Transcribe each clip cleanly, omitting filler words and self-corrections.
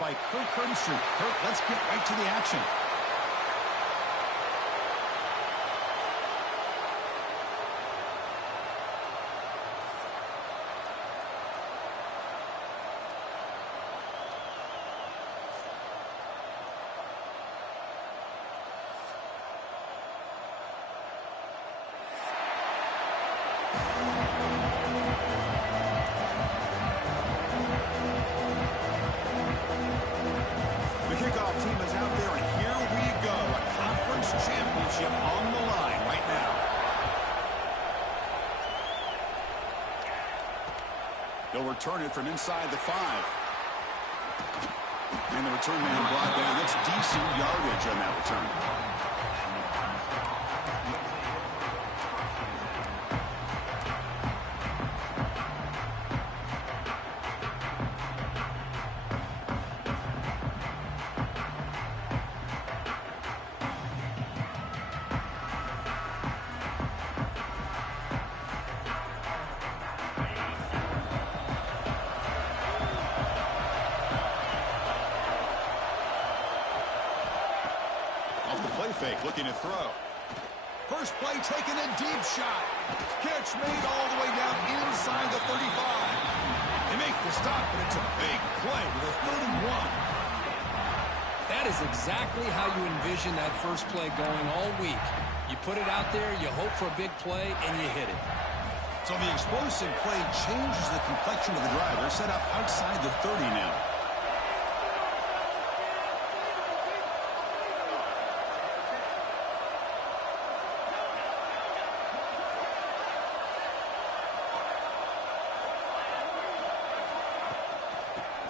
by Kirk Herbstreit. Kirk, let's get right to the action. Kickoff team is out there, and here we go. A conference championship on the line right now. They'll return it from inside the 5. And the return man brought down. That's decent yardage on that return. Fake, looking to throw. First play taken, a deep shot. Catch made all the way down inside the 35. They make the stop, but it's a big play with a 31. That is exactly how you envision that first play going all week. You put it out there, you hope for a big play, and you hit it. So the explosive play changes the complexion of the drive. They're set up outside the 30 now.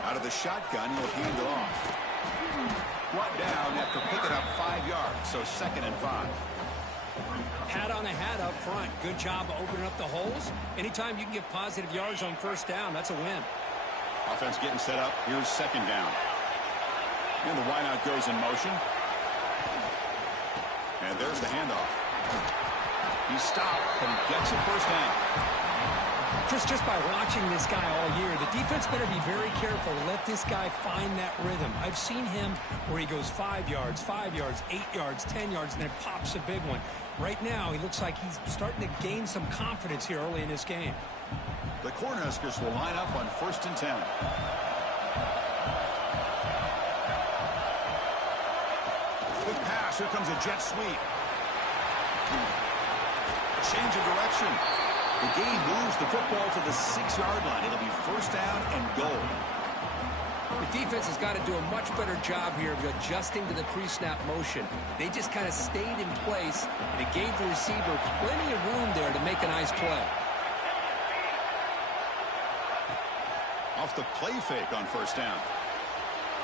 Out of the shotgun, he'll hand it off. Brought down after picking up 5 yards, so 2nd and 5. Hat on a hat up front. Good job opening up the holes. Anytime you can get positive yards on first down, that's a win. Offense getting set up. Here's 2nd down. And the wideout goes in motion. And there's the handoff. He stopped and gets a first down. Chris, just by watching this guy all year, the defense better be very careful to let this guy find that rhythm. I've seen him where he goes 5 yards, 8 yards, 10 yards, and then pops a big one. Right now, he looks like he's starting to gain some confidence here early in this game. The Cornhuskers will line up on 1st and 10. Good pass. Here comes a jet sweep. A change of direction. The game moves the football to the 6-yard line. It'll be 1st down and goal. The defense has got to do a much better job here of adjusting to the pre-snap motion. They just kind of stayed in place, and it gave the receiver plenty of room there to make a nice play. Off the play fake on 1st down.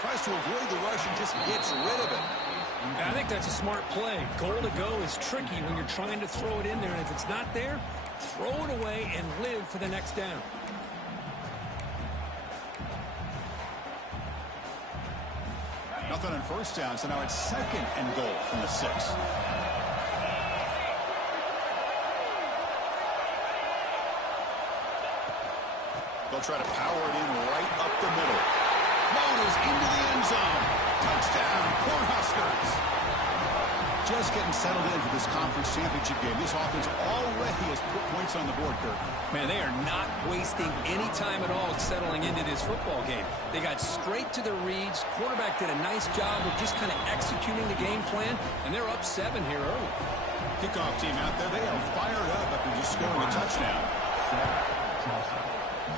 Tries to avoid the rush and just gets rid of it. I think that's a smart play. Goal to go is tricky when you're trying to throw it in there, and if it's not there, throw it away and live for the next down. Nothing on 1st down, so now it's 2nd and goal from the 6. They'll try to power it in right up the middle. Motors into the end zone. Touchdown, Cornhuskers. Just getting settled in for this conference championship game. This offense already has put points on the board, Kirk. Man, they are not wasting any time at all settling into this football game. They got straight to the reads. Quarterback did a nice job of just kind of executing the game plan, and they're up 7 here early. Kickoff team out there. They are fired up after just scoring a touchdown.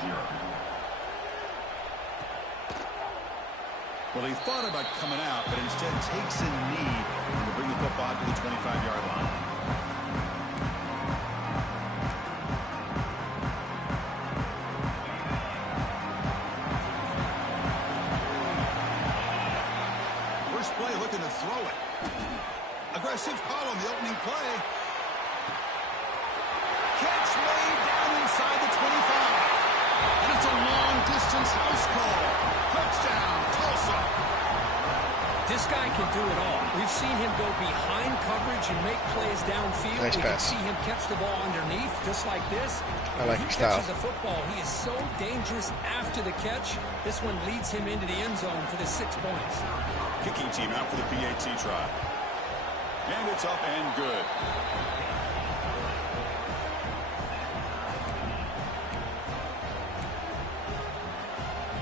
0. Well, he thought about coming out, but instead takes a knee to bring the football to the 25-yard line. First play looking to throw it. Aggressive call on the opening play. Catch made down inside the 25. And it's a long-distance house call. Touchdown, Tulsa. This guy can do it all. We've seen him go behind coverage and make plays downfield. Nice we pass. can see him catch the ball underneath, just like this. I like When he his style. catches a football, he is so dangerous after the catch. This one leads him into the end zone for the 6 points. Kicking team out for the BAT try. And it's up and good.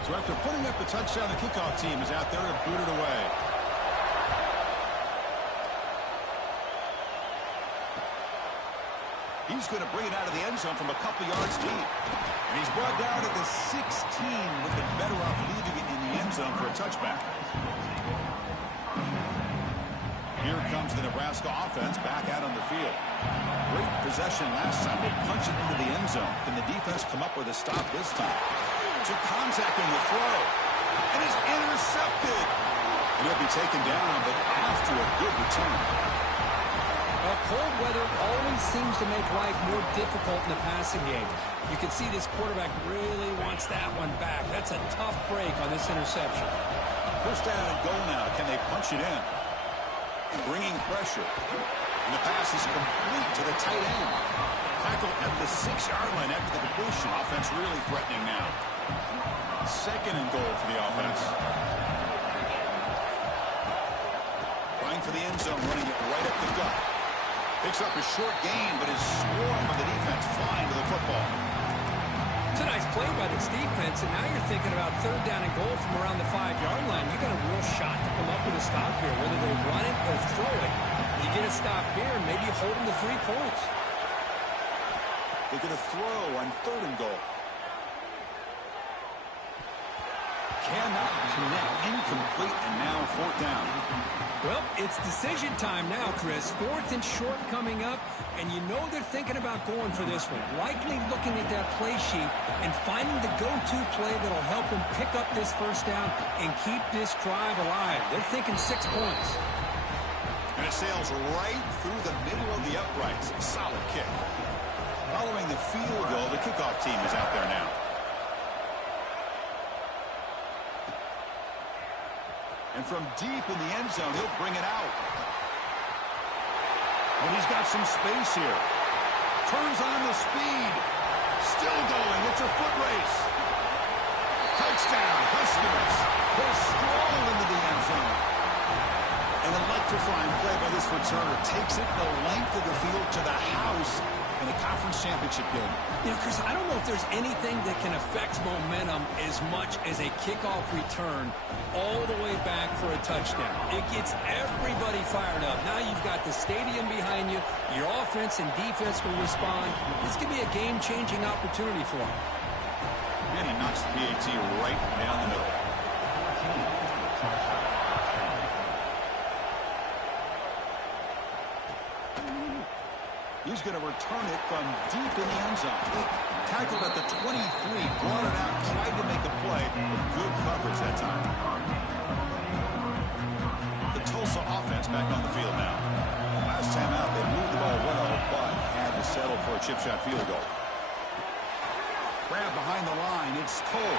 So after putting up the touchdown, the kickoff team is out there to boot it away. He's going to bring it out of the end zone from a couple yards deep. And he's brought down at the 16, with the better off leaving it in the end zone for a touchback. Here comes the Nebraska offense back out on the field. Great possession last time. They punch it into the end zone. Can the defense come up with a stop this time? To contact in the throw. And it's intercepted. And he'll be taken down, but after a good return. Well, cold weather always seems to make life more difficult in the passing game. You can see this quarterback really wants that one back. That's a tough break on this interception. First down and goal now. Can they punch it in? Bringing pressure. And the pass is complete to the tight end. Tackled at the 6-yard line after the completion. Offense really threatening now. Second and goal for the offense. Trying for the end zone, running it right up the gut. Picks up a short gain, but is swarmed by the defense, flying to the football. It's a nice play by this defense, and now you're thinking about third down and goal from around the 5-yard line. You got a real shot to come up with a stop here, whether they run it or throw it. You get a stop here, and maybe you hold them to 3 points. They're going to throw on third and goal. Cannot connect, incomplete, and now fourth down. Well, it's decision time now, Chris. Fourth and short coming up, and you know they're thinking about going for this one. Likely looking at that play sheet and finding the go-to play that'll help them pick up this first down and keep this drive alive. They're thinking 6 points. And it sails right through the middle of the uprights. Solid kick. Following the field goal, the kickoff team is out there now. And from deep in the end zone, he'll bring it out. And he's got some space here. Turns on the speed. Still going. It's a foot race. Touchdown, Huskers. He'll stroll into the end zone. An electrifying play by this returner. Takes it the length of the field to the house in a conference championship game. You know, Chris, I don't know if there's anything that can affect momentum as much as a kickoff return all the way back for a touchdown. It gets everybody fired up. Now you've got the stadium behind you. Your offense and defense will respond. This could be a game-changing opportunity for them. And he knocks the BAT right down the middle. He's going to return it from deep in the end zone. Tackled at the 23, brought it out, tried to make a play, but good coverage that time. The Tulsa offense back on the field now. Last time out, they moved the ball well, but had to settle for a chip shot field goal. Grab behind the line, it's Toll.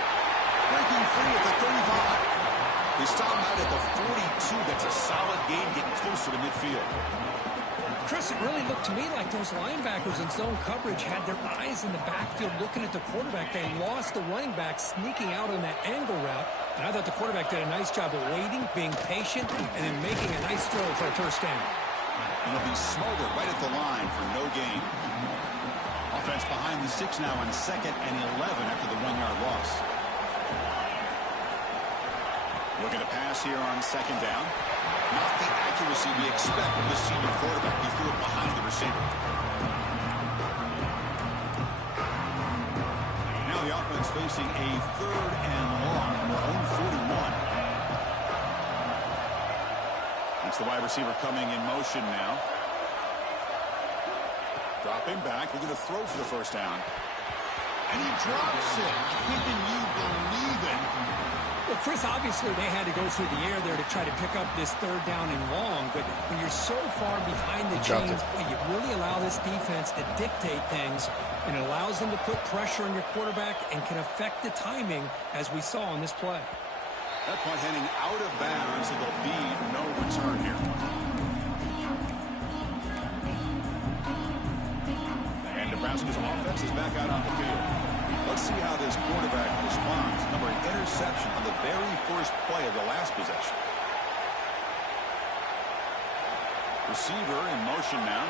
Breaking free at the 35. They stop him out at the 42. That's a solid gain, getting closer to midfield. Chris, it really looked to me like those linebackers in zone coverage had their eyes in the backfield looking at the quarterback. They lost the running back sneaking out on that angle route. And I thought the quarterback did a nice job of waiting, being patient, and then making a nice throw for a first down. And he'll be smothered right at the line for no gain. Offense behind the 6 now on 2nd and 11 after the 1-yard loss. Looking to pass here on 2nd down. Not the accuracy we expect from this senior quarterback. He threw it behind the receiver. Now the offense facing a 3rd and long, their own 41. It's the wide receiver coming in motion now. Dropping back, looking to throw for the first down. And he drops it. Can you believe it? Well, Chris, obviously they had to go through the air there to try to pick up this 3rd down and long, but when you're so far behind the chains, boy, you really allow this defense to dictate things, and it allows them to put pressure on your quarterback and can affect the timing, as we saw on this play. That point heading out of bounds, so there'll be no return here. And Nebraska's offense is back out on the field. Let's see how this quarterback responds. Number, an interception on the very first play of the last possession. Receiver in motion now.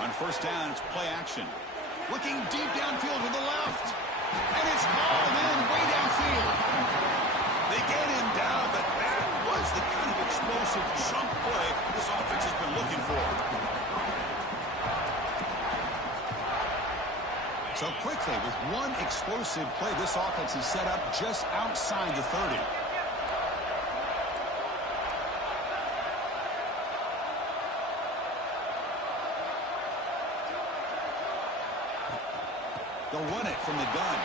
On first down, it's play action. Looking deep downfield to the left. And it's hauled in way downfield. They get him down, but that was the kind of explosive chunk play this offense has been looking for. So quickly, with one explosive play, this offense is set up just outside the 30. They'll run it from the gun.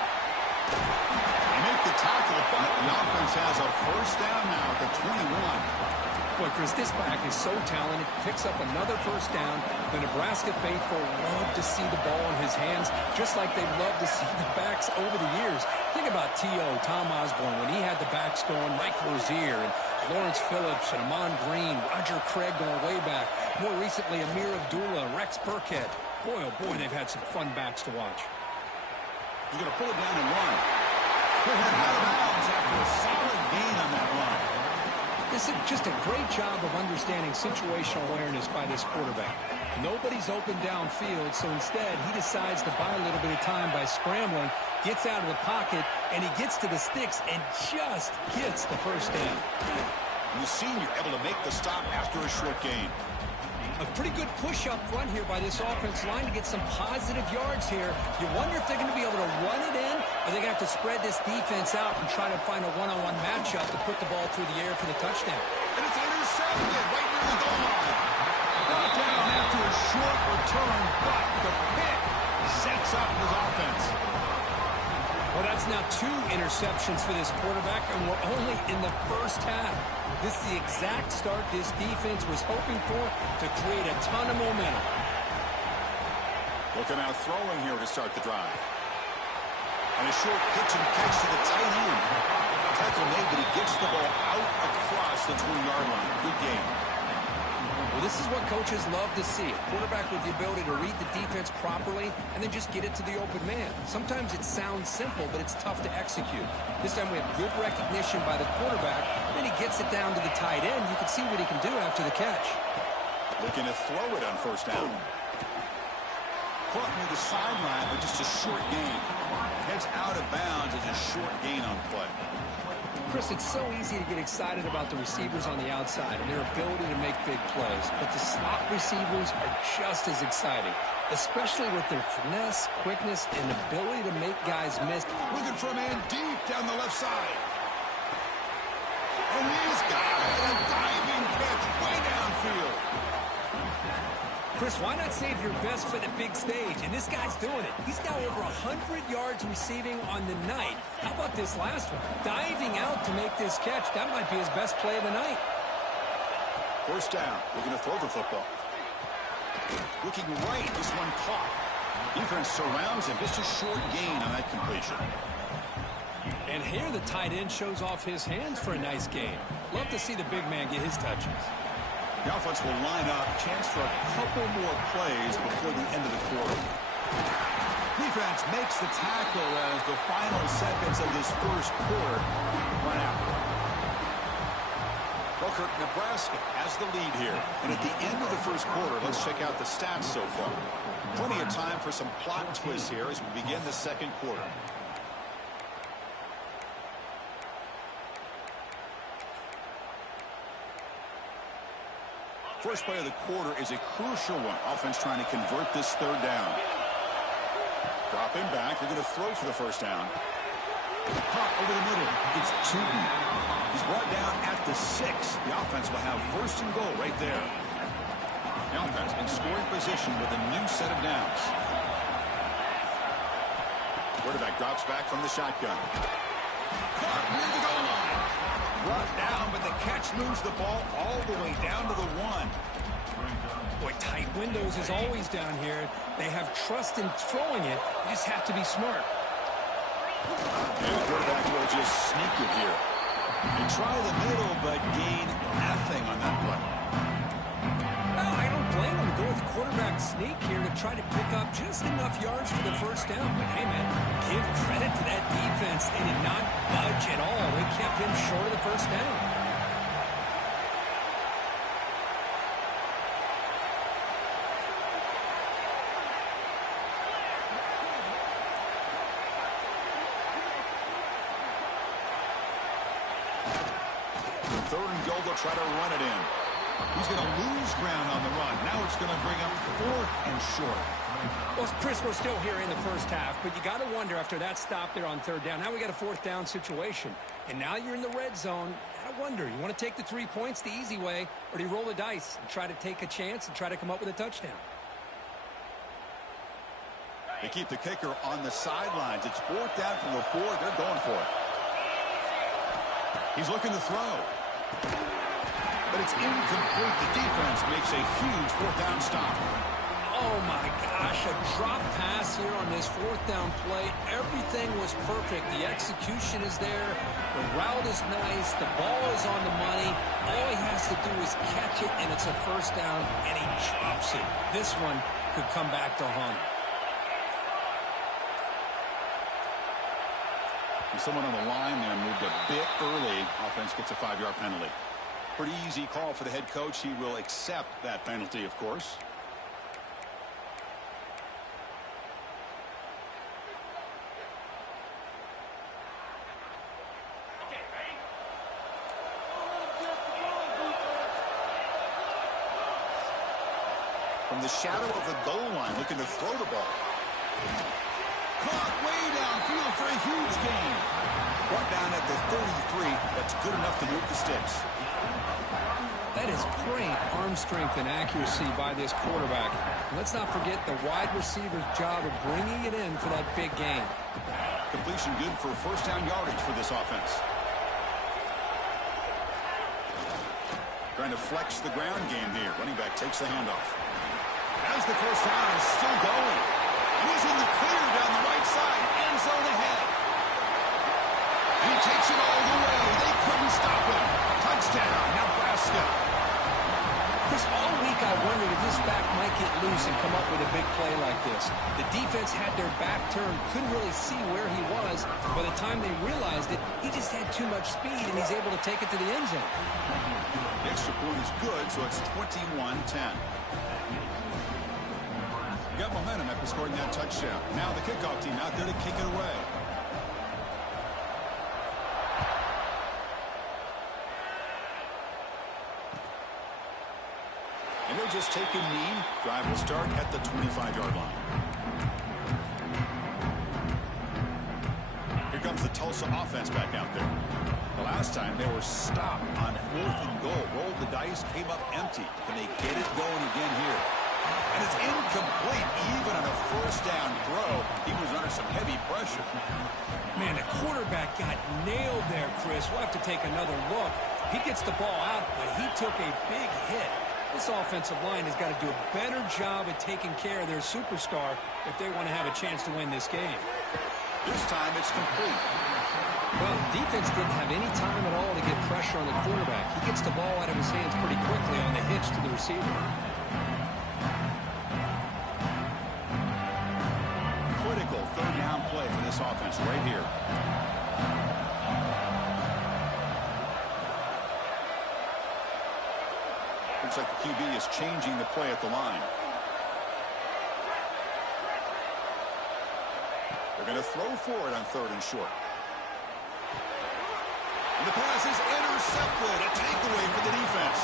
They make the tackle, but the offense has a first down now at the 21. Boy, Chris, this back is so talented. Picks up another first down. The Nebraska faithful love to see the ball in his hands, just like they love to see the backs over the years. Think about T.O., Tom Osborne, when he had the backs going, Mike Rozier, and Lawrence Phillips, and Amon Green, Roger Craig going way back. More recently, Amir Abdullah, Rex Burkhead. Boy, oh boy, they've had some fun backs to watch. He's going to pull it down and run. He'll head out of bounds after a solid gain on that run. This is just a great job of understanding situational awareness by this quarterback. Nobody's open downfield, so instead he decides to buy a little bit of time by scrambling, gets out of the pocket, and he gets to the sticks and just gets the first down. The senior able to make the stop after a short gain. A pretty good push up front here by this offense line to get some positive yards here. You wonder if they're going to be able to run it in, or they're going to have to spread this defense out and try to find a one-on-one matchup to put the ball through the air for the touchdown. And it's intercepted right near the goal line. Brought down after a short return, but the pick sets up his offense. Well, that's now 2 interceptions for this quarterback, and we're only in the first half. This is the exact start this defense was hoping for to create a ton of momentum. Looking out throwing here to start the drive. And a short pitch and catch to the tight end. Tackle made, but he gets the ball out across the 20-yard line. Good game. Well, this is what coaches love to see. A quarterback with the ability to read the defense properly and then just get it to the open man. Sometimes it sounds simple, but it's tough to execute. This time we have good recognition by the quarterback. Then he gets it down to the tight end. You can see what he can do after the catch. Looking to throw it on first down. Caught near the sideline with just a short gain. Heads out of bounds as a short gain on play. Chris, it's so easy to get excited about the receivers on the outside and their ability to make big plays, but the slot receivers are just as exciting, especially with their finesse, quickness, and ability to make guys miss. Looking for a man deep down the left side. And he's got it! A diving catch way downfield. Chris, why not save your best for the big stage? And this guy's doing it. He's now over 100 yards receiving on the night. How about this last one? Diving out to make this catch. That might be his best play of the night. First down. Looking to throw the football. Looking right. This one caught. Defense surrounds him. Just a short gain on that completion. And here the tight end shows off his hands for a nice gain. Love to see the big man get his touches. The offense will line up. Chance for a couple more plays before the end of the quarter. Defense makes the tackle as the final seconds of this first quarter run out. Booker, Nebraska has the lead here. And at the end of the first quarter, let's check out the stats so far. Plenty of time for some plot twists here as we begin the second quarter. First play of the quarter is a crucial one. Offense trying to convert this third down. Dropping back. They're going to throw for the first down. Caught over the middle. It's Tootin. He's brought down at the 6. The offense will have first and goal right there. The offense in scoring position with a new set of downs. Quarterback drops back from the shotgun. Caught near the goal line. Brought down, but the catch moves the ball all the way down to the 1. Boy, tight windows is always down here. They have trust in throwing it. They just have to be smart. And the quarterback will just sneak it here. They try the middle, but gain nothing on that play. Well, I don't blame them to go with the quarterback sneak here to try to pick up just enough yards for the first down. But, hey, man, give credit to that defense. They did not budge at all. They kept him short of the first down. Third and goal, they'll try to run it in. He's going to lose ground on the run. Now it's going to bring up 4th and short. Well, Chris, we're still here in the first half, but you got to wonder after that stop there on third down. Now we got a 4th down situation, and now you're in the red zone. You got to wonder, you want to take the 3 points the easy way, or do you roll the dice and try to take a chance and try to come up with a touchdown? They keep the kicker on the sidelines. It's 4th down from the 4. They're going for it. He's looking to throw. But it's incomplete. The defense makes a huge 4th down stop. Oh, my gosh, a drop pass here on this 4th down play. Everything was perfect. The execution is there. The route is nice. The ball is on the money. All he has to do is catch it, and it's a first down, and he drops it. This one could come back to haunt him. Someone on the line there moved a bit early. Offense gets a 5-yard penalty. Pretty easy call for the head coach. He will accept that penalty, of course. From the shadow of the goal line, looking to throw the ball. Caught way downfield for a huge gain. Brought down at the 33. That's good enough to move the sticks. That is great arm strength and accuracy by this quarterback. Let's not forget the wide receiver's job of bringing it in for that big gain. Completion good for first down yardage for this offense. Trying to flex the ground game here. Running back takes the handoff. As the first down is still going. He's in the clear down the right side. End zone ahead. He takes it all the way. They couldn't stop him. Touchdown, Nebraska. Chris, all week I wondered if this back might get loose and come up with a big play like this. The defense had their back turned, couldn't really see where he was. By the time they realized it, he just had too much speed, and he's able to take it to the end zone. The extra point is good, so it's 21-10. Got momentum after scoring that touchdown. Now the kickoff team out there to kick it away. And they'll just take a knee. Drive will start at the 25-yard line. Here comes the Tulsa offense back out there. The last time they were stopped on 4th and goal. Rolled the dice, came up empty. Can they get it going again here? And it's incomplete. Even on a first down throw, he was under some heavy pressure. Man, the quarterback got nailed there, Chris. We'll have to take another look. He gets the ball out, but he took a big hit. This offensive line has got to do a better job at taking care of their superstar if they want to have a chance to win this game. This time it's complete. Well, the defense didn't have any time at all to get pressure on the quarterback. He gets the ball out of his hands pretty quickly on the hitch to the receiver. Critical third down play for this offense right here. Looks like the QB is changing the play at the line. They're going to throw for it on 3rd and short. And the pass is intercepted. A takeaway for the defense.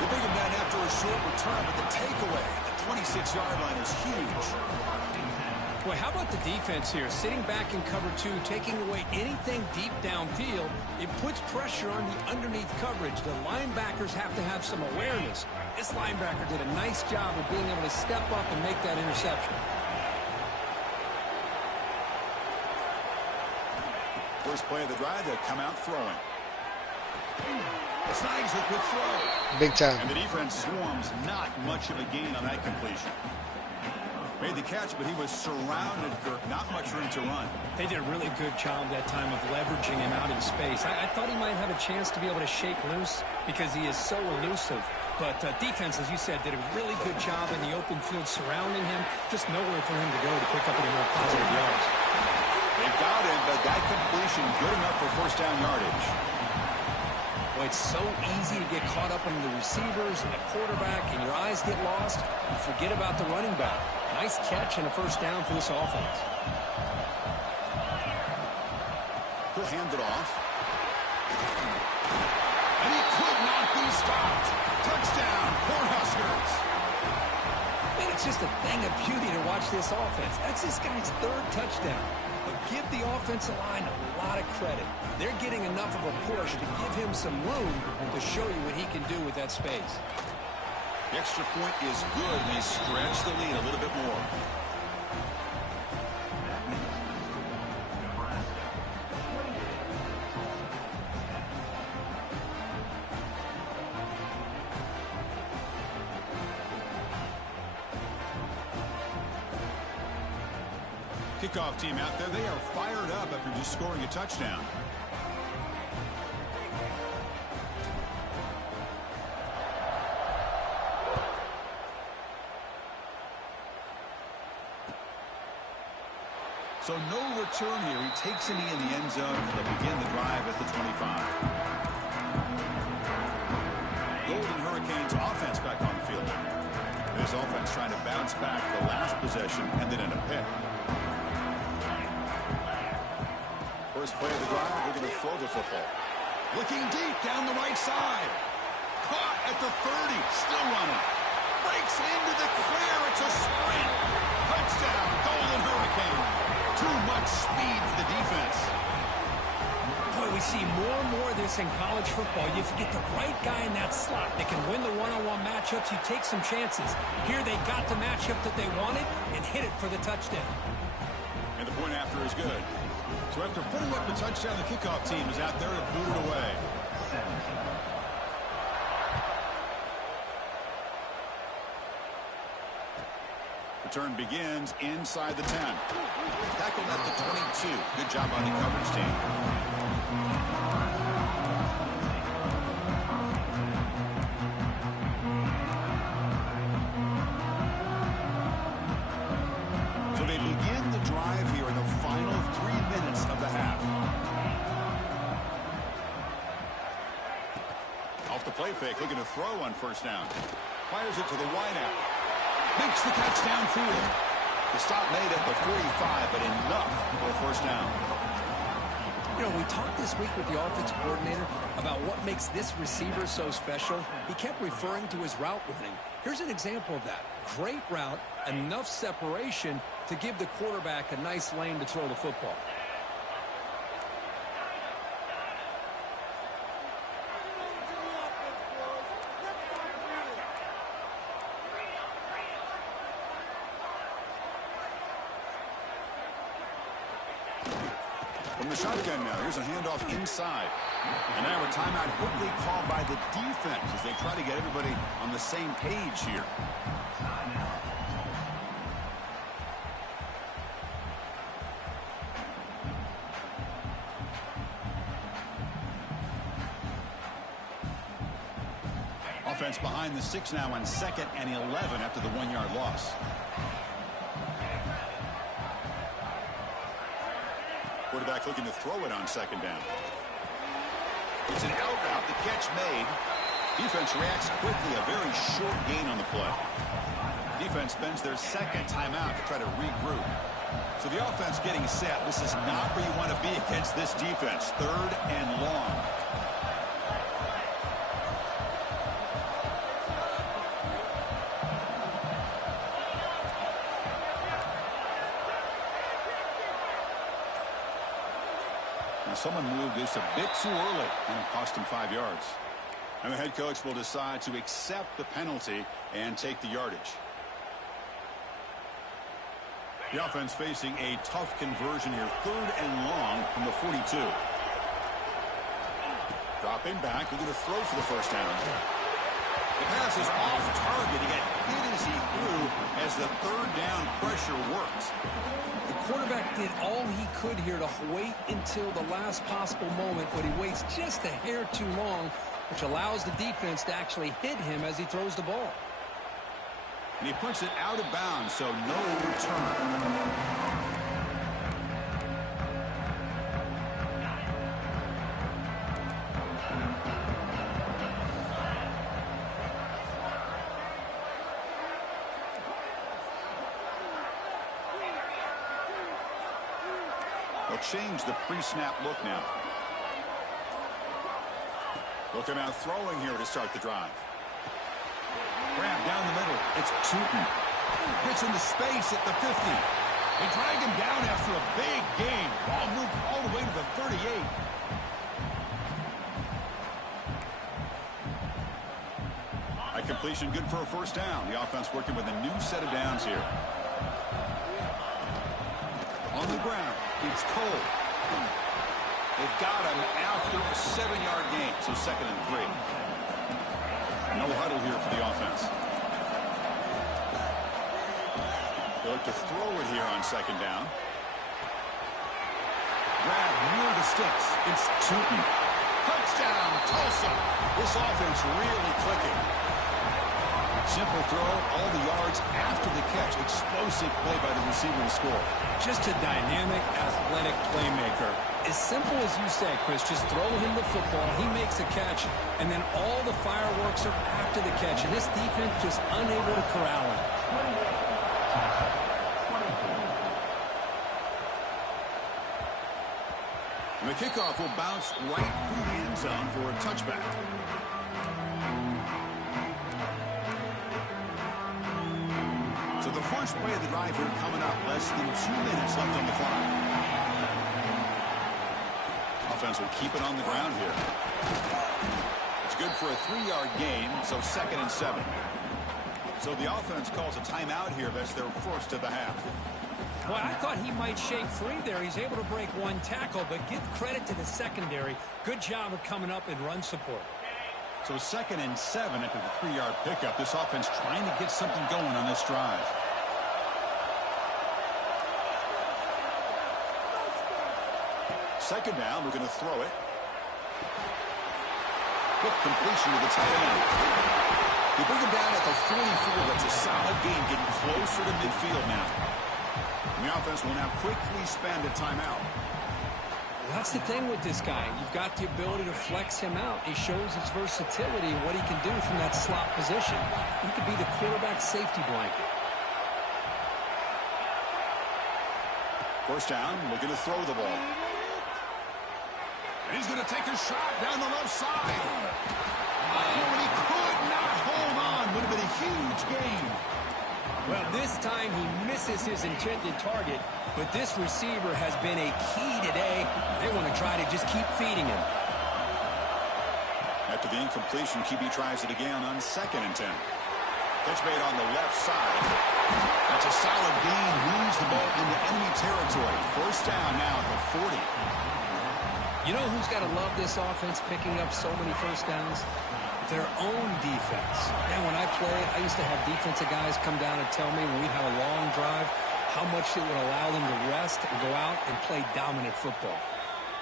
They bring him down after a short return, but the takeaway at the 26-yard line is huge. Boy, how about the defense here? Sitting back in cover 2, taking away anything deep downfield. It puts pressure on the underneath coverage. The linebackers have to have some awareness. This linebacker did a nice job of being able to step up and make that interception. First play of the drive, they'll come out throwing. Snags a quick throw. Big time. And the defense swarms. Not much of a gain on that completion. Made the catch, but he was surrounded, Kirk. Not much room to run. They did a really good job that time of leveraging him out in space. I thought he might have a chance to be able to shake loose because he is so elusive. But defense, as you said, did a really good job in the open field surrounding him. Just nowhere for him to go to pick up any more positive yards. They got him, but that completion good enough for first down yardage. Well, it's so easy to get caught up in the receivers and the quarterback, and your eyes get lost. You forget about the running back. Nice catch and a first down for this offense. He'll hand it off. And he could not be stopped. Touchdown, Cornhuskers. Man, it's just a thing of beauty to watch this offense. That's this guy's third touchdown. But give the offensive line a lot of credit. They're getting enough of a push to give him some room to show you what he can do with that space. The extra point is good, and they stretch the lead a little bit more. Kickoff team out there, they are fired up after just scoring a touchdown. So no return here. He takes it in the end zone, and they'll begin the drive at the 25. Golden Hurricanes offense back on the field now. This offense trying to bounce back the last possession and then in a pick. First play of the drive, we're going to throw the football. Looking deep down the right side. Caught at the 30, still running. Breaks into the clear, it's a sprint. Touchdown, Golden Hurricane. Too much speed for the defense. Boy, we see more and more of this in college football. You get the right guy in that slot that can win the one-on-one matchups. You take some chances. Here they got the matchup that they wanted and hit it for the touchdown. And the point after is good. So after putting up the touchdown, the kickoff team is out there to boot it away. Return begins inside the 10. Tackled at the 22. Good job on the coverage team. So they begin the drive here in the final 3 minutes of the half. Off the play fake, looking to throw on first down. Fires it to the wideout. Makes the catch downfield. The stop made at the 45, but enough for a first down. You know, we talked this week with the offensive coordinator about what makes this receiver so special. He kept referring to his route running. Here's an example of that. Great route, enough separation to give the quarterback a nice lane to throw the football. From the shotgun now, here's a handoff inside. And now a timeout quickly called by the defense as they try to get everybody on the same page here. Offense behind the 6 now on 2nd and 11 after the 1-yard loss. Quarterback looking to throw it on 2nd down. It's an out route. The catch made. Defense reacts quickly. A very short gain on the play. Defense spends their 2nd timeout to try to regroup. So the offense getting set. This is not where you want to be against this defense. 3rd and long. Someone moved this a bit too early, and it cost him 5 yards. And the head coach will decide to accept the penalty and take the yardage. The offense facing a tough conversion here. 3rd and long from the 42. Dropping back, we're going to throw for the first down. The pass is off target. He got hit as he threw as the third down pressure works. The quarterback did all he could here to wait until the last possible moment, but he waits just a hair too long, which allows the defense to actually hit him as he throws the ball. And he puts it out of bounds, so no return. They'll change the pre-snap look now. Looking out throwing here to start the drive. Grab down the middle. It's Tootin. Gets into space at the 50. They drag him down after a big gain. Ball moved all the way to the 38. A completion good for a first down. The offense working with a new set of downs here. On the ground, it's Cole. They've got him after a 7-yard gain, so 2nd and 3. No huddle here for the offense. They look to throw it here on 2nd down. Grab near the sticks. It's Tootin. Touchdown, Tulsa. This offense really clicking. Simple throw, all the yards after the catch. Explosive play by the receiver to score. Just a dynamic, athletic playmaker. As simple as you say, Chris, just throw him the football, he makes the catch, and then all the fireworks are after the catch. And this defense just unable to corral him. And the kickoff will bounce right through the end zone for a touchback. So the first play of the drive here coming up, less than 2 minutes left on the clock. Offense will keep it on the ground here. It's good for a 3-yard gain, so 2nd and 7. So the offense calls a timeout here. That's their first of the half. Well, I thought he might shake free there. He's able to break one tackle, but give credit to the secondary. Good job of coming up in run support. So 2nd and 7 after the 3-yard pickup. This offense trying to get something going on this drive. Second down, we're going to throw it. Quick completion to the tight end. You bring him down at the 44. That's a solid gain, getting closer to midfield now. And the offense will now quickly spend a timeout. That's the thing with this guy. You've got the ability to flex him out. He shows his versatility and what he can do from that slot position. He could be the quarterback safety blanket. First down, looking to throw the ball. And he's going to take a shot down the left side. Oh, and he could not hold on. Would have been a huge gain. Well, this time he misses his intended target, but this receiver has been a key today. They want to try to just keep feeding him. After the incompletion, QB tries it again on 2nd and 10. Pitch made on the left side. That's a solid gain. Moves the ball into enemy territory. First down now at the 40. You know who's got to love this offense picking up so many first downs? Their own defense. And when I played, I used to have defensive guys come down and tell me when we'd have a long drive how much it would allow them to rest and go out and play dominant football.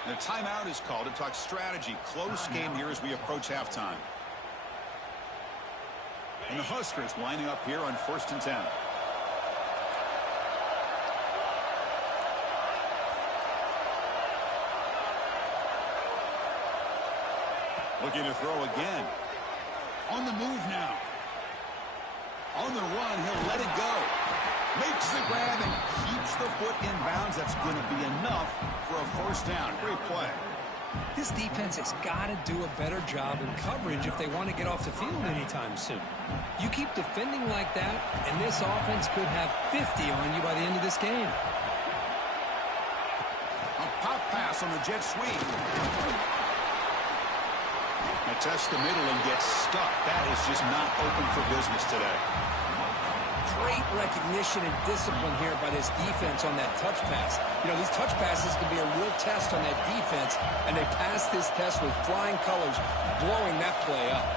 The timeout is called to talk strategy. Close game here as we approach halftime. And the Huskers lining up here on 1st and 10. Looking to throw again. On the move now. On the run, he'll let it go. Makes the grab and keeps the foot in bounds. That's going to be enough for a first down. Great play. This defense has got to do a better job in coverage if they want to get off the field anytime soon. You keep defending like that, and this offense could have 50 on you by the end of this game. A pop pass on the jet sweep. They test the middle and get stuck. That is just not open for business today. Great recognition and discipline here by this defense on that touch pass. You know, these touch passes can be a real test on that defense, and they passed this test with flying colors, blowing that play up.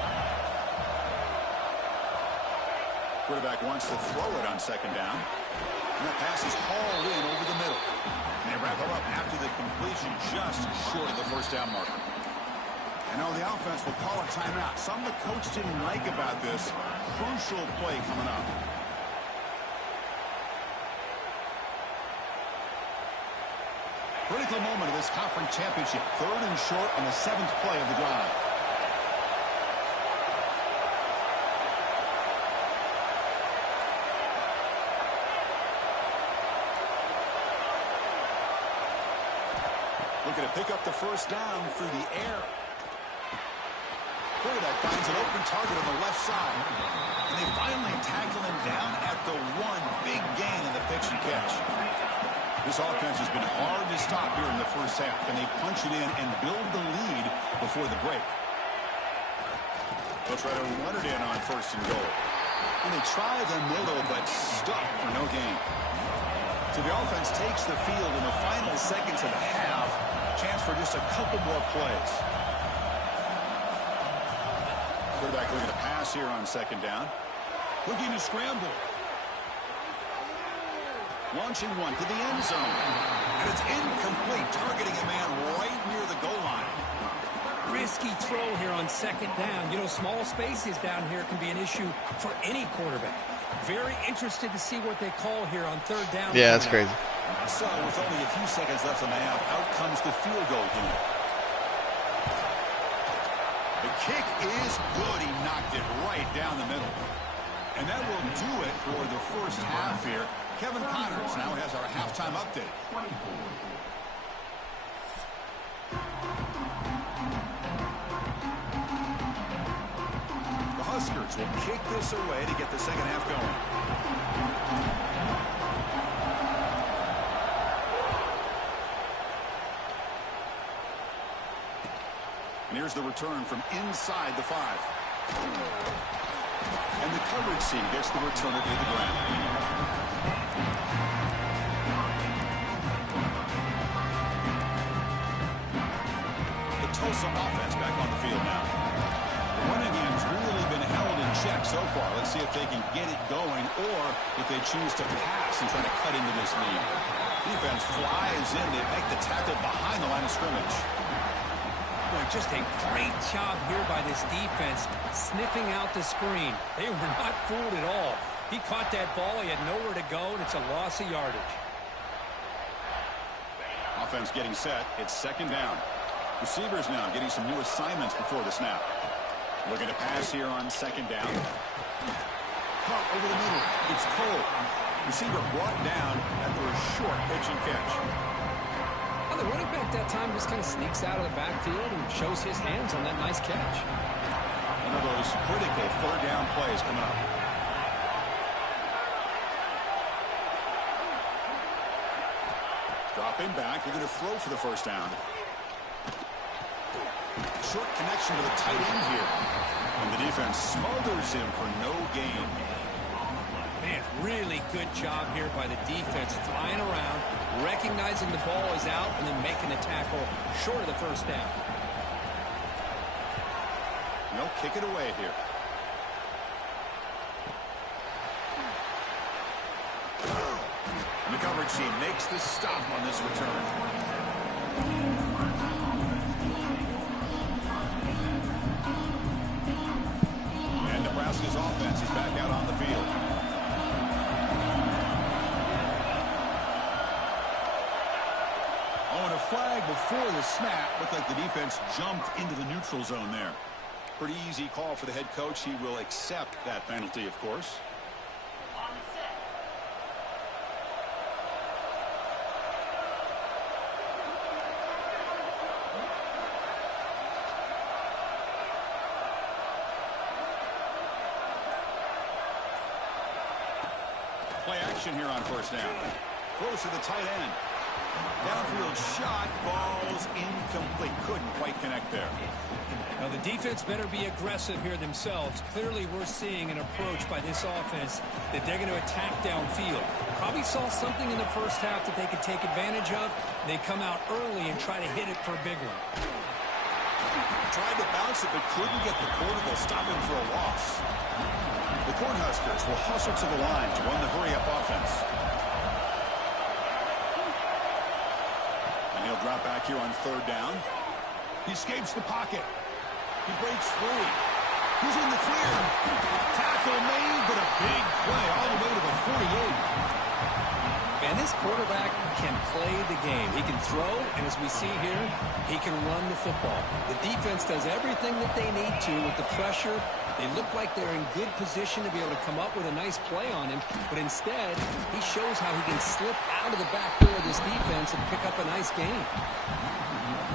Quarterback wants to throw it on second down. And that pass is hauled in over the middle. And they wrap it up after the completion just short of the first down marker. And now the offense will call a timeout. Something the coach didn't like about this. Crucial play coming up. Critical moment of this conference championship. 3rd and short on the 7th play of the drive. Looking to pick up the first down through the air. Quarterback finds an open target on the left side. And they finally tackle him down at the 1. Big gain in the pitch and catch. This offense has been hard to stop here in the first half. And they punch it in and build the lead before the break. They'll try to run it in on 1st and goal. And they try the middle, but stuck for no gain. So the offense takes the field in the final seconds of the half. Chance for just a couple more plays. Quarterback looking to pass here on 2nd down. Looking to scramble. Launching one to the end zone. And it's incomplete, targeting a man right near the goal line. Risky throw here on 2nd down. You know, small spaces down here can be an issue for any quarterback. Very interested to see what they call here on 3rd down. Yeah, that's crazy. So, with only a few seconds left on the half, out comes the field goal unit. The kick is good. He knocked it right down the middle. And that will do it for the first half here. Kevin Connors now has our halftime update. The Huskers will kick this away to get the second half going. And here's the return from inside the 5. And the coverage team gets the returner to the ground. The Tulsa offense back on the field now. The running game's really been held in check so far. Let's see if they can get it going or if they choose to pass and try to cut into this lead. Defense flies in to make the tackle behind the line of scrimmage. Boy, just a great job here by this defense, sniffing out the screen. They were not fooled at all. He caught that ball. He had nowhere to go, and it's a loss of yardage. Offense getting set. It's 2nd down. Receivers now getting some new assignments before the snap. Looking to pass here on 2nd down. Caught over the middle. It's Cole. Receiver brought down after a short pitch and catch. The running back that time just kind of sneaks out of the backfield and shows his hands on that nice catch. One of those critical 3rd down plays coming up. Dropping back, they're going to throw for the first down. Short connection to the tight end here. And the defense smothers him for no gain. Man, really good job here by the defense, flying around, recognizing the ball is out, and then making the tackle short of the first down. No, kick it away here. And the coverage team makes the stop on this return. And Nebraska's offense is back out on the field. Oh, and a flag before the snap. Looked like the defense jumped into the neutral zone there. Pretty easy call for the head coach. He will accept that penalty, of course. Play action here on first down. Close to the tight end. Downfield shot, falls incomplete. Couldn't quite connect there. Now the defense better be aggressive here themselves. Clearly we're seeing an approach by this offense that they're going to attack downfield. Probably saw something in the first half that they could take advantage of. They come out early and try to hit it for a big one. Tried to bounce it but couldn't get the quarter. They'll stop him for a loss. The Cornhuskers will hustle to the line to run the hurry-up offense. And he'll drop back here on 3rd down. He escapes the pocket. He breaks free. He's in the clear. Tackle made, but a big play all the way to the 48. And this quarterback can play the game. He can throw, and as we see here, he can run the football. The defense does everything that they need to with the pressure. They look like they're in good position to be able to come up with a nice play on him, but instead, he shows how he can slip out of the back door of this defense and pick up a nice gain.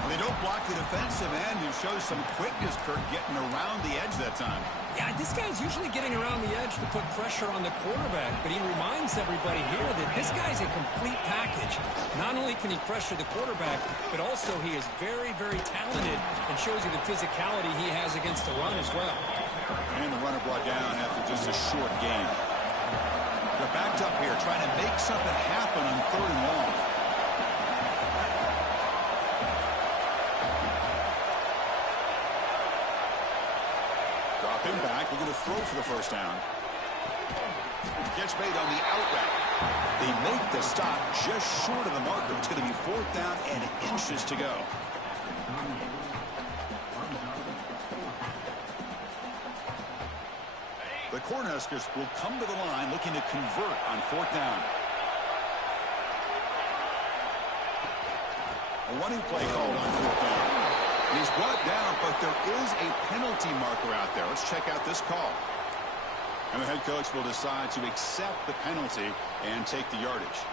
They don't block the defensive end, who shows some quickness, Kirk, getting around the edge that time. Yeah, this guy's usually getting around the edge to put pressure on the quarterback, but he reminds everybody here that this guy's a complete package. Not only can he pressure the quarterback, but also he is very, very talented and shows you the physicality he has against the run as well. And the runner brought down after just a short game. They're backed up here trying to make something happen on 3rd and long. Him back. We're going to throw for the 1st down. Catch made on the out route. They make the stop just short of the marker. It's going to be 4th down and inches to go. The Cornhuskers will come to the line looking to convert on 4th down. A running play called on 4th down. He's brought down, but there is a penalty marker out there. Let's check out this call. And the head coach will decide to accept the penalty and take the yardage.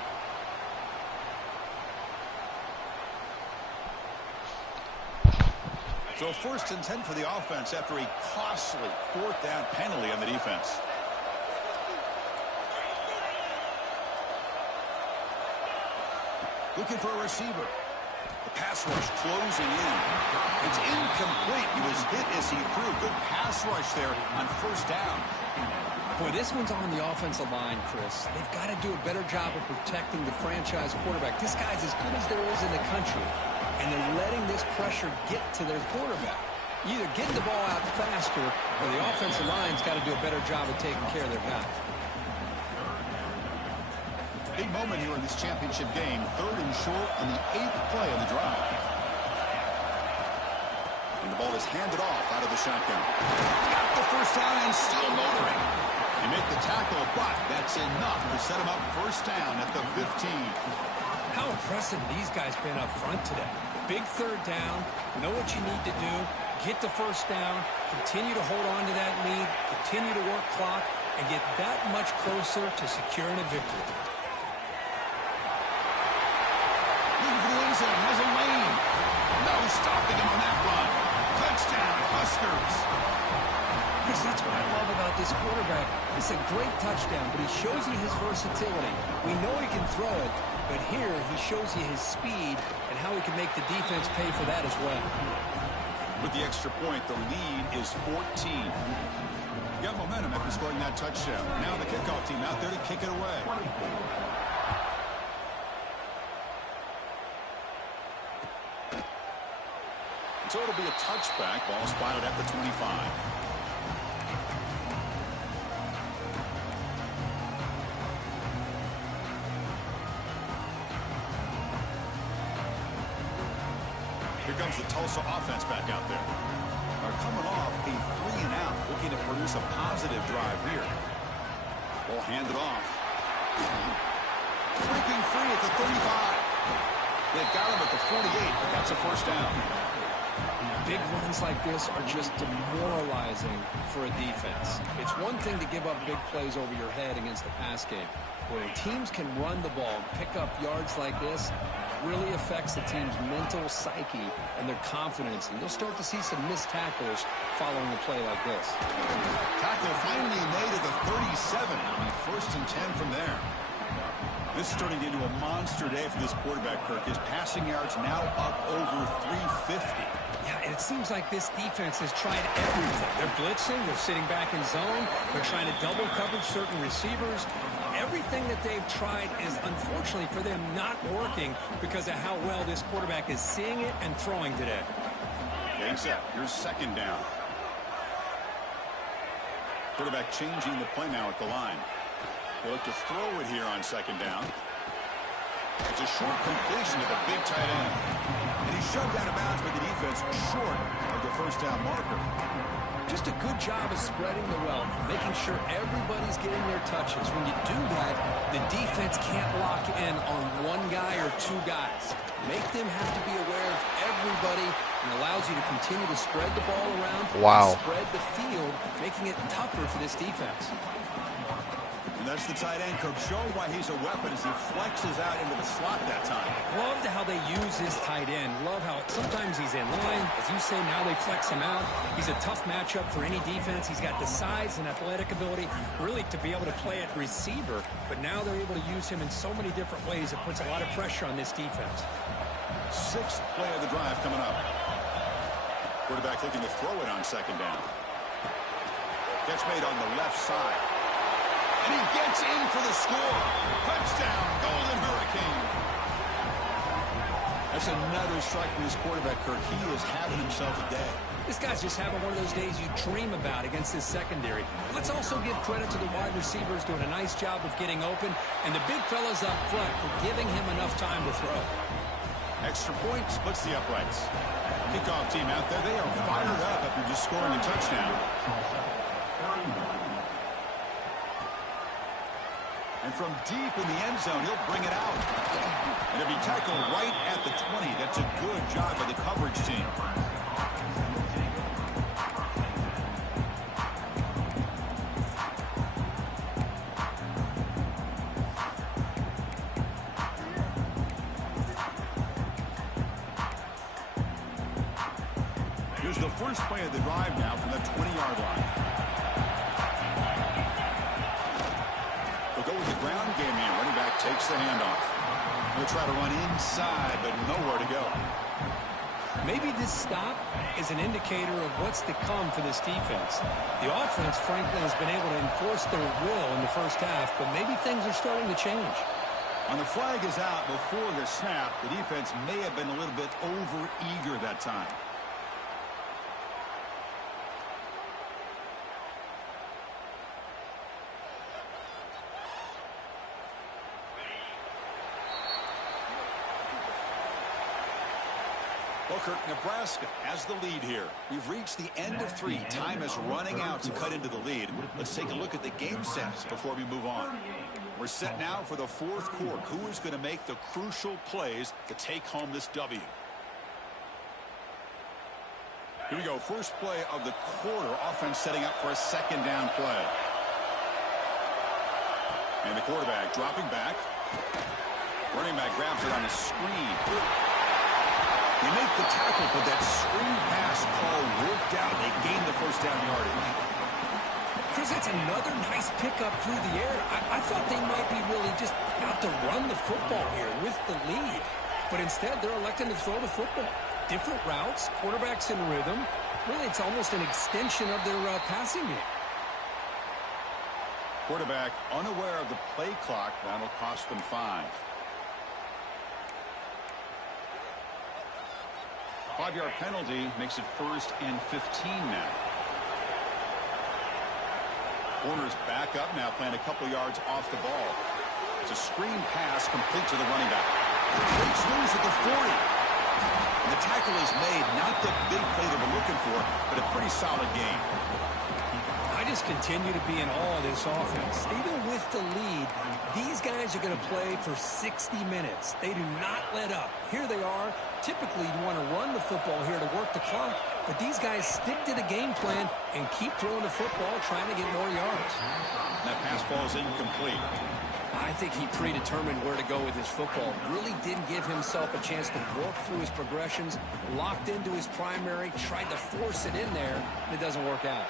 So 1st and 10 for the offense after a costly 4th down penalty on the defense. Looking for a receiver. The pass rush closing in. It's incomplete. He was hit as he threw. Good pass rush there on 1st down. Boy, this one's on the offensive line, Chris. They've got to do a better job of protecting the franchise quarterback. This guy's as good as there is in the country, and they're letting this pressure get to their quarterback. Either get the ball out faster, or the offensive line's got to do a better job of taking care of their guy. Big moment here in this championship game. 3rd and short on the 8th play of the drive. And the ball is handed off out of the shotgun. Got the 1st down and still motoring. They make the tackle, but that's enough to set him up 1st down at the 15. How impressive these guys been up front today. Big 3rd down. Know what you need to do. Get the 1st down. Continue to hold on to that lead. Continue to work clock and get that much closer to securing a victory. Has a lane. No stopping him on that run. Touchdown, Huskers. Chris, that's what I love about this quarterback. It's a great touchdown, but he shows you his versatility. We know he can throw it, but here he shows you his speed and how he can make the defense pay for that as well. With the extra point, the lead is 14. Got momentum after scoring that touchdown. Now the kickoff team out there to kick it away. So it'll be a touchback. Ball spotted at the 25. Here comes the Tulsa offense back out there. They're coming off a 3-and-out, looking to produce a positive drive here. Ball handed off. Breaking free at the 35. They've got him at the 48, but that's a 1st down. Big runs like this are just demoralizing for a defense. It's one thing to give up big plays over your head against the pass game. When teams can run the ball and pick up yards like this, it really affects the team's mental psyche and their confidence. And you'll start to see some missed tackles following a play like this. Tackle finally made at the 37 on 1st and 10 from there. This is turning into a monster day for this quarterback, Kirk. His passing yards now up over 350. Yeah, and it seems like this defense has tried everything. They're blitzing, they're sitting back in zone, they're trying to double coverage certain receivers. Everything that they've tried is, unfortunately for them, not working because of how well this quarterback is seeing it and throwing today. Game set. Here's 2nd down. Quarterback changing the play now at the line. They look to throw it here on second down. It's a short completion to the big tight end. And he's shoved out of bounds by the defense short of the first down marker. Just a good job of spreading the wealth, making sure everybody's getting their touches. When you do that, the defense can't lock in on one guy or two guys. Make them have to be aware of everybody and allows you to continue to spread the ball around. Wow. And spread the field, making it tougher for this defense. And that's the tight end coach showing why he's a weapon as he flexes out into the slot that time. Loved how they use his tight end. Love how sometimes he's in line. As you say, now they flex him out. He's a tough matchup for any defense. He's got the size and athletic ability really to be able to play at receiver. But now they're able to use him in so many different ways. It puts a lot of pressure on this defense. Sixth play of the drive coming up. Quarterback looking to throw it on second down. Catch made on the left side. And he gets in for the score. Touchdown, Golden Hurricane. That's another strike for his quarterback, Kirk. He is having himself a day. This guy's just having one of those days you dream about against this secondary. Let's also give credit to the wide receivers doing a nice job of getting open, and the big fellas up front for giving him enough time to throw. Extra point splits the uprights. Kickoff team out there, they are fired up after just scoring a touchdown. And from deep in the end zone, he'll bring it out. And he'll be tackled right at the 20. That's a good job by the coverage team. Here's the first play of the drive now from the 20-yard line. Go with the ground game here. Running back takes the handoff. He'll try to run inside, but nowhere to go. Maybe this stop is an indicator of what's to come for this defense. The offense, frankly, has been able to enforce their will in the first half, but maybe things are starting to change. When the flag is out before the snap, the defense may have been a little bit over-eager that time. Kirk, Nebraska has the lead here. We've reached the end of 3. Time is running out to cut into the lead. Let's take a look at the game sets before we move on. We're set now for the fourth quarter. Who is going to make the crucial plays to take home this W? Here we go. First play of the quarter. Offense setting up for a second down play. And the quarterback dropping back. Running back grabs it on the screen. They make the tackle, but that screen pass call worked out. They gained the first down yardage. Chris, that's another nice pickup through the air. I thought they might be really just out to run the football here with the lead. But instead, they're electing to throw the football. Different routes, quarterbacks in rhythm. Really, it's almost an extension of their passing game. Quarterback unaware of the play clock. That'll cost them 5. 5-yard penalty makes it 1st and 15 now. Corner's back up now, playing a couple yards off the ball. It's a screen pass complete to the running back. Breaks loose at the 40. And the tackle is made. Not the big play that we're looking for, but a pretty solid game. I just continue to be in awe of this offense. Even with the lead, these guys are going to play for 60 minutes. They do not let up. Here they are. Typically, you want to run the football here to work the clock, but these guys stick to the game plan and keep throwing the football, trying to get more yards. That pass ball is incomplete. I think he predetermined where to go with his football. Really didn't give himself a chance to work through his progressions, locked into his primary, tried to force it in there, and it doesn't work out.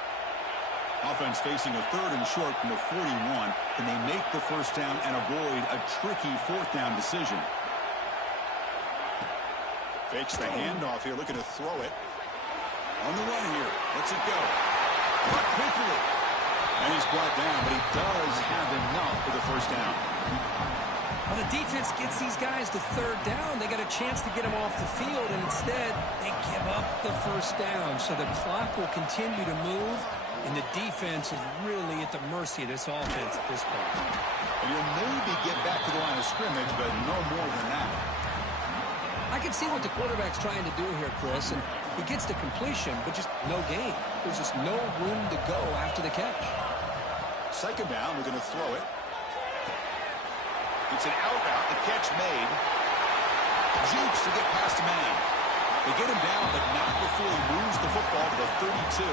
Offense facing a 3rd and short from the 41. Can they make the first down and avoid a tricky 4th down decision? Fakes the handoff here, looking to throw it. On the run here. Lets it go. Caught quickly. And he's brought down, but he does have enough for the first down. Well, the defense gets these guys to 3rd down. They got a chance to get them off the field, and instead they give up the first down. So the clock will continue to move. And the defense is really at the mercy of this offense at this point. And you'll maybe get back to the line of scrimmage, but no more than that. I can see what the quarterback's trying to do here, Chris, and he gets the completion, but just no gain. There's just no room to go after the catch. Second down, we're going to throw it. It's an out route, the catch made. Jukes to get past a man. They get him down, but not before he moves the football to the 32.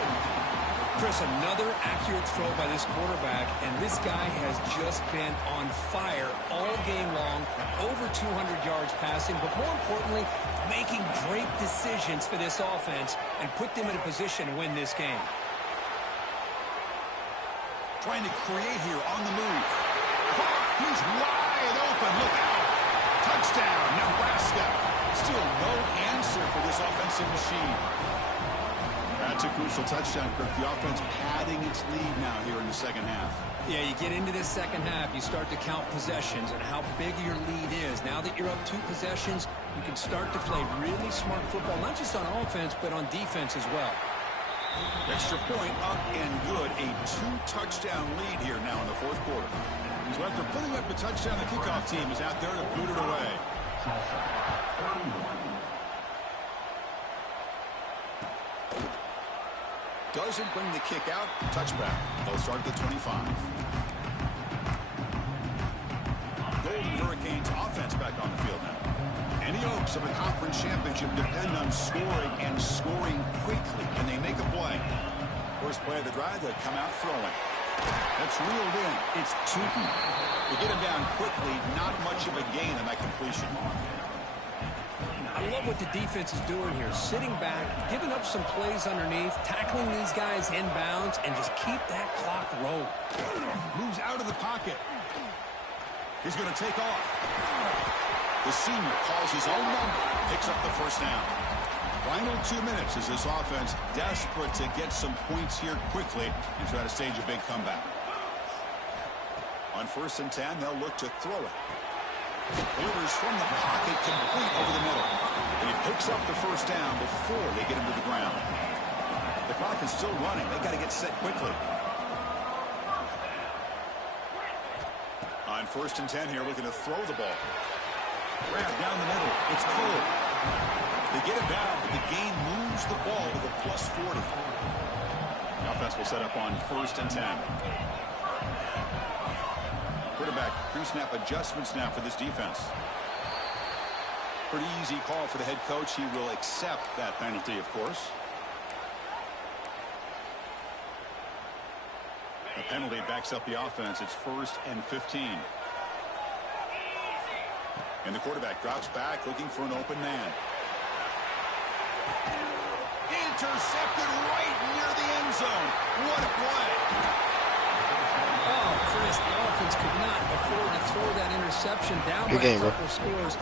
Chris, another accurate throw by this quarterback, and this guy has just been on fire all game long, over 200 yards passing, but more importantly, making great decisions for this offense and put them in a position to win this game. Trying to create here on the move. He's wide open. Look out. Touchdown, Nebraska. Still no answer for this offensive machine. That's a crucial touchdown, Kirk. The offense padding its lead now here in the second half. Yeah, you get into this second half, you start to count possessions and how big your lead is. Now that you're up 2 possessions, you can start to play really smart football, not just on offense, but on defense as well. Extra point up and good. A 2-touchdown lead here now in the fourth quarter. So after putting up a touchdown, the kickoff team is out there to boot it away. Doesn't bring the kick out. Touchback. They'll start at the 25. Golden Hurricanes offense back on the field now. Any hopes of a conference championship depend on scoring and scoring quickly. Can they make a play? First play of the drive, they come out throwing. That's reeled in. It's Tootin. They get him down quickly. Not much of a gain on that completion. I love what the defense is doing here. Sitting back, giving up some plays underneath, tackling these guys inbounds, and just keep that clock rolling. Moves out of the pocket. He's going to take off. The senior calls his own number, picks up the first down. Final 2 minutes as this offense desperate to get some points here quickly and try to stage a big comeback. On 1st and 10, they'll look to throw it. Delivers from the pocket, complete over the middle. And he picks up the first down before they get him to the ground. The clock is still running. They got to get set quickly. On 1st and 10 here, looking to throw the ball. Grab down the middle. It's Cole. They get him down, but the gain moves the ball to the +40. The offense will set up on 1st and 10. Quarterback pre-snap adjustments now for this defense. Pretty easy call for the head coach. He will accept that penalty, of course. The penalty backs up the offense. It's 1st and 15. And the quarterback drops back looking for an open man. Intercepted right near the end zone. What a play. Oh, Chris, the offense could not afford to throw that interception down by a couple scores.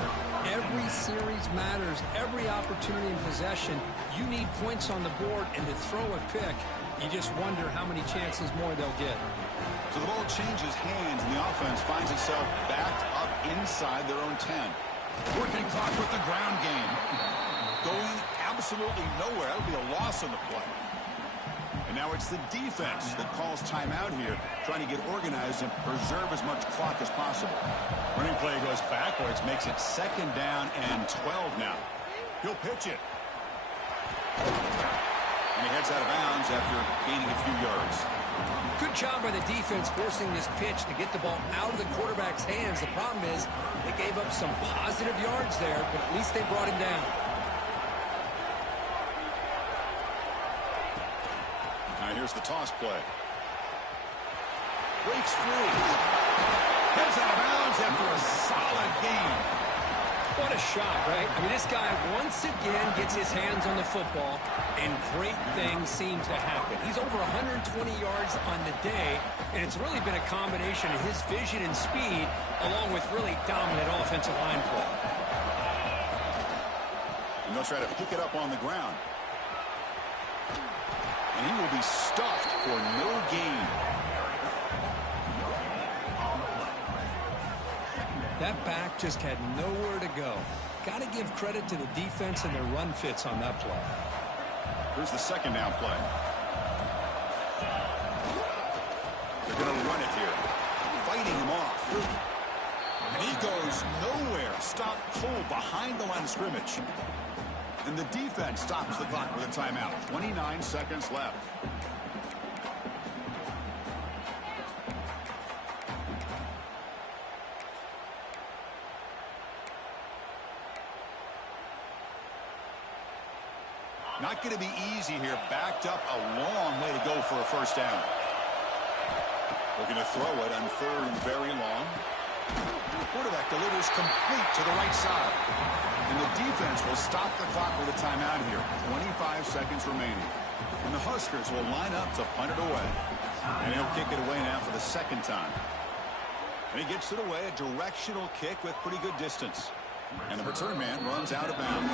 Every series matters. Every opportunity in possession. You need points on the board, and to throw a pick, you just wonder how many chances more they'll get. So the ball changes hands, and the offense finds itself backed up inside their own 10. Working clock with the ground game. Going absolutely nowhere. That would be a loss on the play. And now it's the defense that calls timeout here, trying to get organized and preserve as much clock as possible. Running play goes backwards, makes it 2nd down and 12 now. He'll pitch it. And he heads out of bounds after gaining a few yards. Good job by the defense forcing this pitch to get the ball out of the quarterback's hands. The problem is they gave up some positive yards there, but at least they brought him down. Now here's the toss play. Breaks free. Heads out of bounds after a solid gain. What a shot, right? I mean, this guy once again gets his hands on the football, and great things seem to happen. He's over 120 yards on the day, and it's really been a combination of his vision and speed, along with really dominant offensive line play. And they'll try to pick it up on the ground. And he will be stuffed for no gain. That back just had nowhere to go. Got to give credit to the defense and their run fits on that play. Here's the 2nd down play. goes nowhere. Stopped cold behind the line of scrimmage. And the defense stops the clock with a timeout. 29 seconds left. Not going to be easy here. Backed up a long way to go for a first down. We're going to throw it on 3rd and very long. The quarterback delivers complete to the right side. And the defense will stop the clock with a timeout here. 25 seconds remaining. And the Huskers will line up to punt it away. And he'll kick it away now for the 2nd time. And he gets it away, a directional kick with pretty good distance. And the return man runs out of bounds.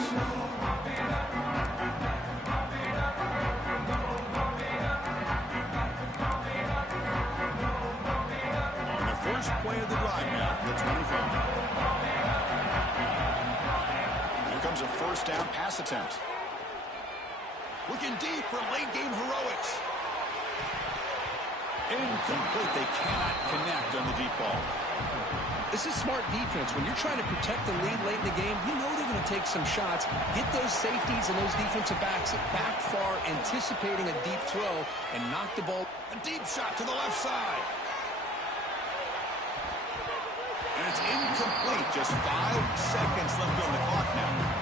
And the first play of the drive now, the 25. Here comes a first down pass attempt. Looking deep for late game heroics. Incomplete. They cannot connect on the deep ball. This is smart defense. When you're trying to protect the lead late in the game, you know they're going to take some shots, get those safeties and those defensive backs back far, anticipating a deep throw, and knock the ball. A deep shot to the left side. And it's incomplete. Just 5 seconds left on the clock now.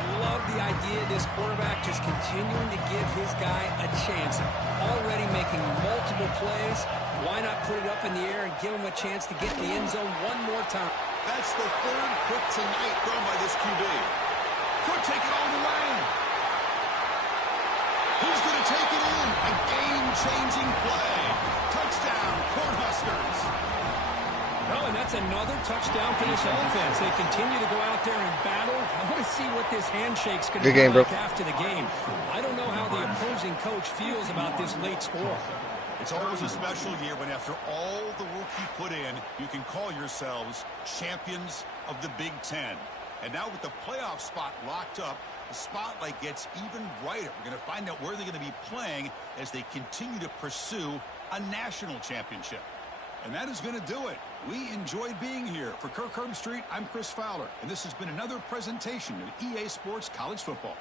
I love the idea of this quarterback just continuing to give his guy a chance. Already making multiple plays. Why not put it up in the air and give him a chance to get in the end zone one more time? That's the 3rd pick tonight thrown by this QB. Could take it all the way. Who's going to take it in? A game-changing play. Touchdown, Cornhuskers. No, and that's another touchdown for this offense. They continue to go out there and battle. I want to see what this handshake's going to be like after the game. I don't know how the opposing coach feels about this late score. It's always a special year when after all the work you put in, you can call yourselves champions of the Big 10. And now with the playoff spot locked up, the spotlight gets even brighter. We're going to find out where they're going to be playing as they continue to pursue a national championship. And that is going to do it. We enjoyed being here. For Kirk Herbstreit, I'm Chris Fowler, and this has been another presentation of EA Sports College Football.